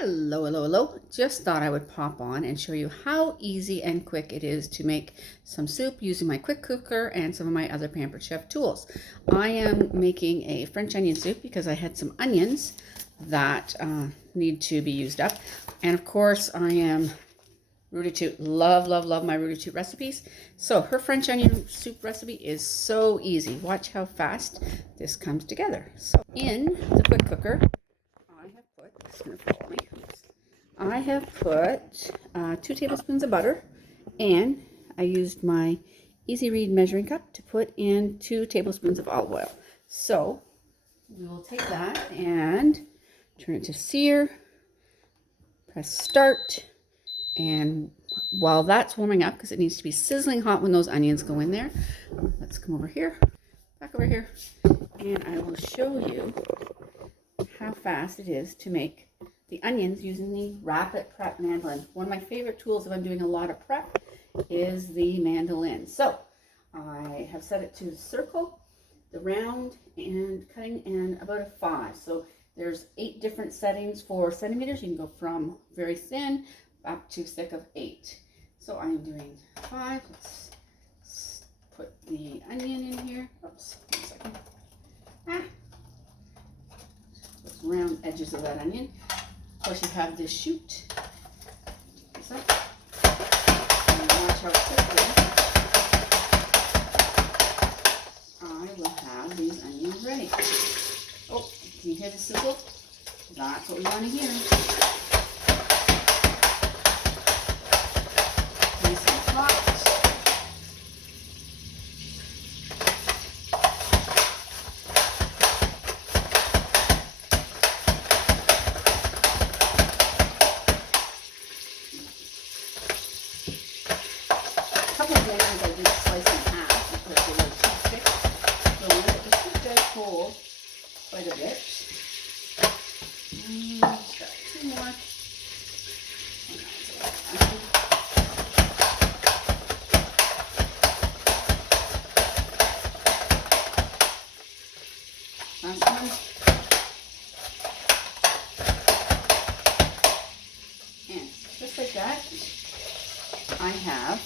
Hello, hello, hello. Just thought I would pop on and show you how easy and quick it is to make some soup using my quick cooker and some of my other Pampered Chef tools. I am making a French onion soup because I had some onions that need to be used up. And of course I am Rudy Toot. Love, love, love my Rudy Toot recipes. So her French onion soup recipe is so easy. Watch how fast this comes together. So in the quick cooker, I have put 2 tablespoons of butter, and I used my Easy Read measuring cup to put in 2 tablespoons of olive oil. So we will take that and turn it to sear, press start, and while that's warming up, because it needs to be sizzling hot when those onions go in there, let's come over here, back over here, and I will show you how fast it is to make the onions using the Rapid Prep mandolin. One of my favorite tools if I'm doing a lot of prep is the mandolin. So I have set it to the circle, the round, and cutting in about a 5. So there's 8 different settings for centimeters. You can go from very thin up to thick of 8. So I'm doing 5. Let's put the onion in here. Oops, 1 second. Those round edges of that onion. Of course, you have this shoot. This up. And watch how quickly I will have these onions ready. Oh, can you hear the sizzle? That's what we want to hear. Nice and hot. Couple of onions I did slice in half because they were too thick. So the soup does hold quite a bit. Just got 2 more. Last one. And just like that, I have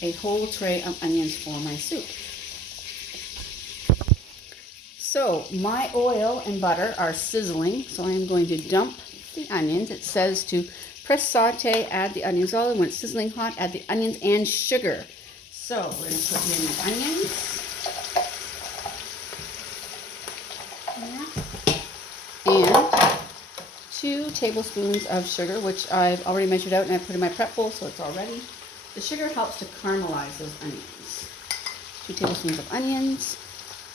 a whole tray of onions for my soup. So my oil and butter are sizzling, so I'm going to dump the onions. It says to press saute, add the onions all, and when it's sizzling hot, add the onions and sugar. So we're going to put in the onions. And 2 tablespoons of sugar, which I've already measured out and I put in my prep bowl, so it's all ready. The sugar helps to caramelize those onions. 2 tablespoons of onions,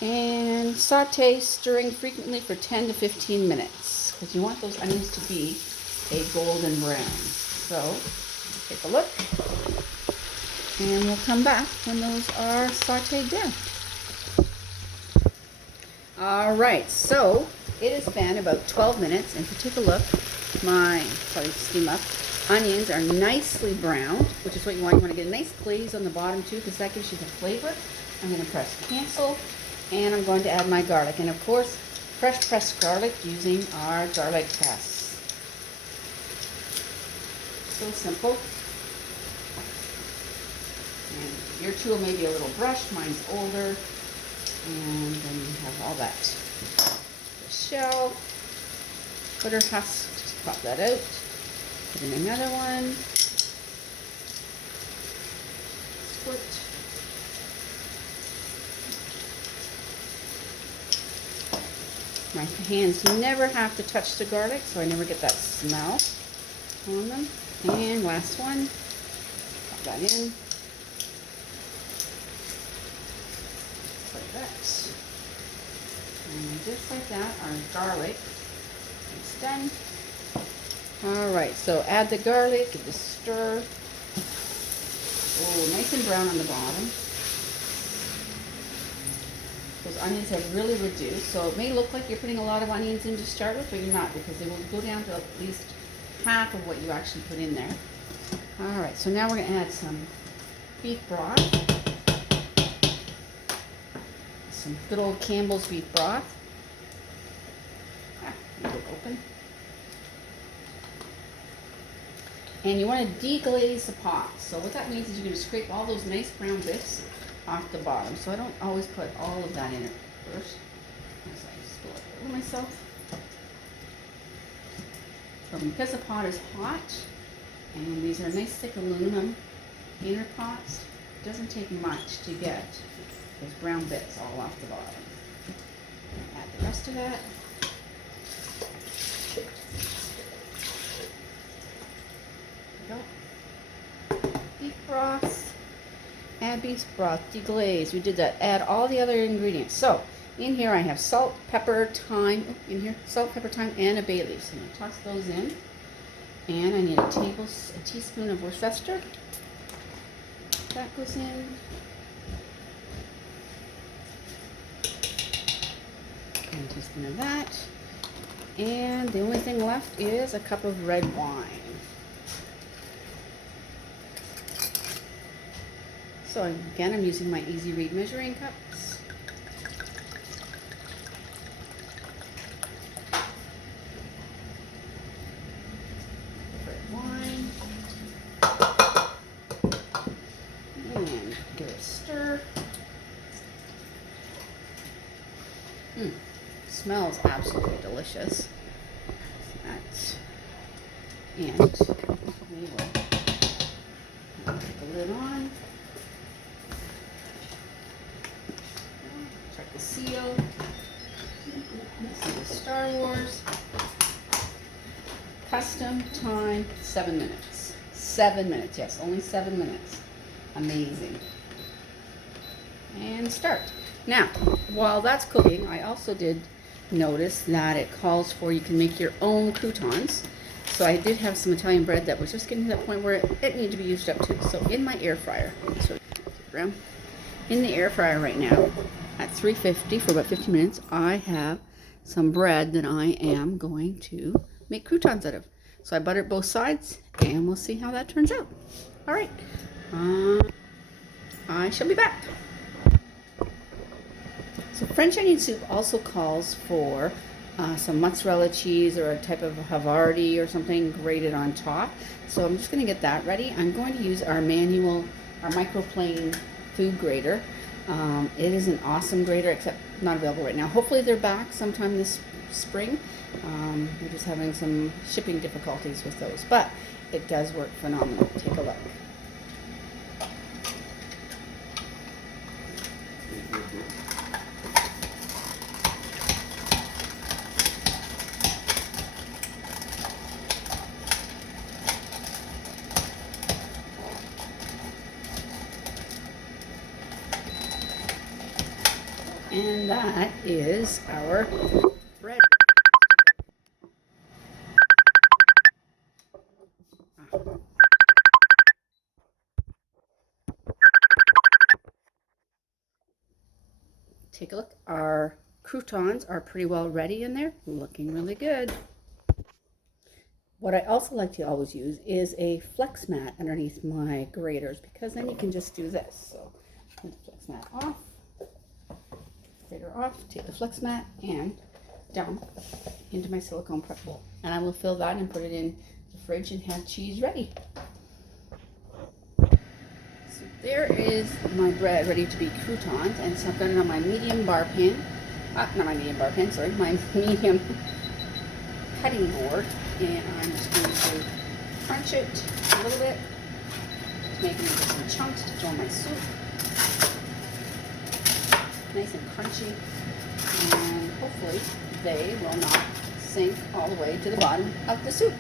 and saute, stirring frequently for 10 to 15 minutes because you want those onions to be a golden brown. So take a look, and we'll come back when those are sauteed down. All right, so it has been about 12 minutes, and if you take a look, my steam up. Onions are nicely browned, which is what you want. You want to get a nice glaze on the bottom too, because that gives you the flavor. I'm going to press cancel, and I'm going to add my garlic. And of course, fresh pressed garlic using our garlic press. So simple. And your tool may be a little brushed, mine's older. And then you have all that. The shell, butter husk, just pop that out. Put in another one. Split. My hands never have to touch the garlic, so I never get that smell on them. And last one. Pop that in. Just like that. And just like that, our garlic is done. Alright, so add the garlic, give it a stir. Oh, nice and brown on the bottom. Those onions have really reduced, so it may look like you're putting a lot of onions in to start with, but you're not, because they will go down to at least half of what you actually put in there. Alright, so now we're going to add some beef broth. Some good old Campbell's beef broth. Leave it open. And you want to deglaze the pot. So what that means is you're going to scrape all those nice brown bits off the bottom. So I don't always put all of that in it first. So I just spill it over myself. So because the pot is hot, and these are nice thick aluminum inner pots, it doesn't take much to get those brown bits all off the bottom. Add the rest of that. There we go. Beef broth. Add beef broth, deglaze. We did that. Add all the other ingredients. So in here I have salt, pepper, thyme. In here, salt, pepper, thyme, and a bay leaf. So I'm gonna toss those in. And I need a teaspoon of Worcester. That goes in. And a teaspoon of that. And the only thing left is a cup of red wine. So again, I'm using my Easy Read measuring cups. Red wine. And give it a stir. Smells absolutely delicious. That. And we will put the lid on. Check the seal. This is Star Wars. Custom time 7 minutes. 7 minutes, yes, only 7 minutes. Amazing. And start. Now, while that's cooking, I also did notice that it calls for you can make your own croutons. So I did have some Italian bread that was just getting to that point where it needed to be used up too. So in my air fryer, in the air fryer right now at 350 for about 15 minutes, I have some bread that I am going to make croutons out of. So I buttered both sides and we'll see how that turns out. All right, I shall be back. So French onion soup also calls for some mozzarella cheese or a type of Havarti or something grated on top. So I'm just going to get that ready. I'm going to use our microplane food grater. It is an awesome grater, except not available right now. Hopefully they're back sometime this spring. We're just having some shipping difficulties with those, but it does work phenomenal. Take a look. And that is our bread. Take a look. Our croutons are pretty well ready in there, looking really good. What I also like to always use is a flex mat underneath my graters, because then you can just do this. So put the flex mat off, grater off, take the flex mat and dump into my silicone prep bowl. And I will fill that and put it in the fridge and have cheese ready. So there is my bread ready to be croutons, and so I've got it on my medium bar pan. Not my medium bar pan, sorry, my medium cutting board. And I'm just going to crunch it a little bit, making it some chunks to throw in my soup. Nice and crunchy, and hopefully they will not sink all the way to the bottom of the soup.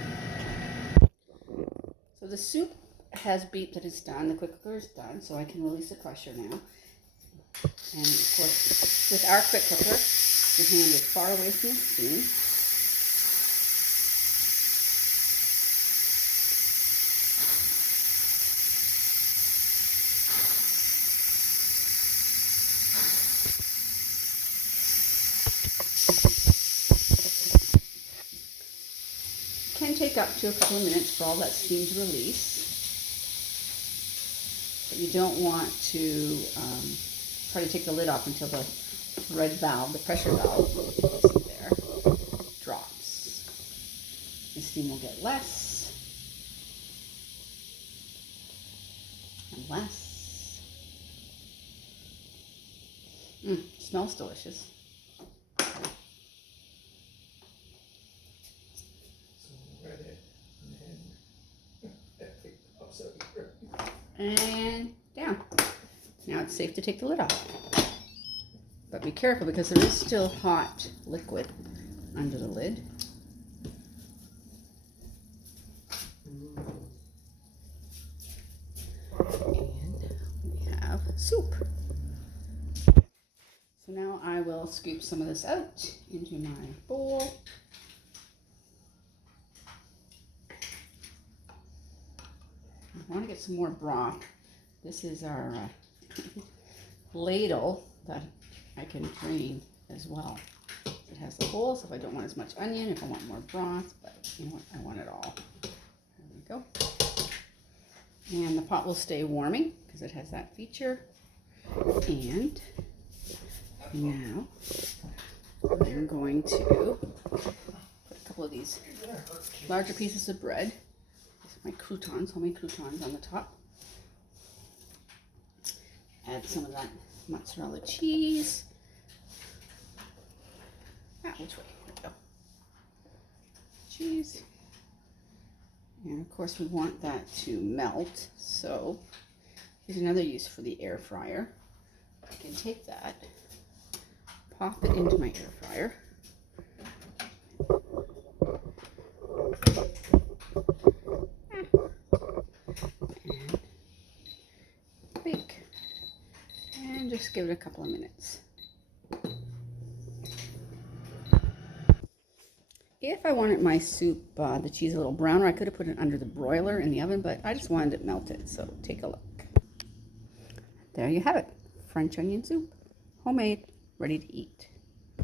So the soup has beeped that it's done, the quick cooker is done, so I can release the pressure now. And of course, with our quick cooker, your hand is far away from the steam. Can take up to a couple of minutes for all that steam to release, but you don't want to try to take the lid off until the red valve, the pressure valve, there, drops. The steam will get less, and less. Smells delicious. And down. Now it's safe to take the lid off. But be careful because there is still hot liquid under the lid. And we have soup. So now I will scoop some of this out into my bowl. I want to get some more broth. This is our ladle that I can drain as well. It has the hole, so if I don't want as much onion, if I want more broth, but you know what, I want it all. There we go. And the pot will stay warming because it has that feature. And now I'm going to put a couple of these larger pieces of bread. My croutons, homemade croutons on the top. Add some of that mozzarella cheese. Which way? There we go. Cheese. And of course we want that to melt. So here's another use for the air fryer. I can take that, pop it into my air fryer. Bake and just give it a couple of minutes. If I wanted my soup, the cheese a little browner, I could have put it under the broiler in the oven, but I just wanted it melted, so take a look. There you have it, French onion soup, homemade, ready to eat.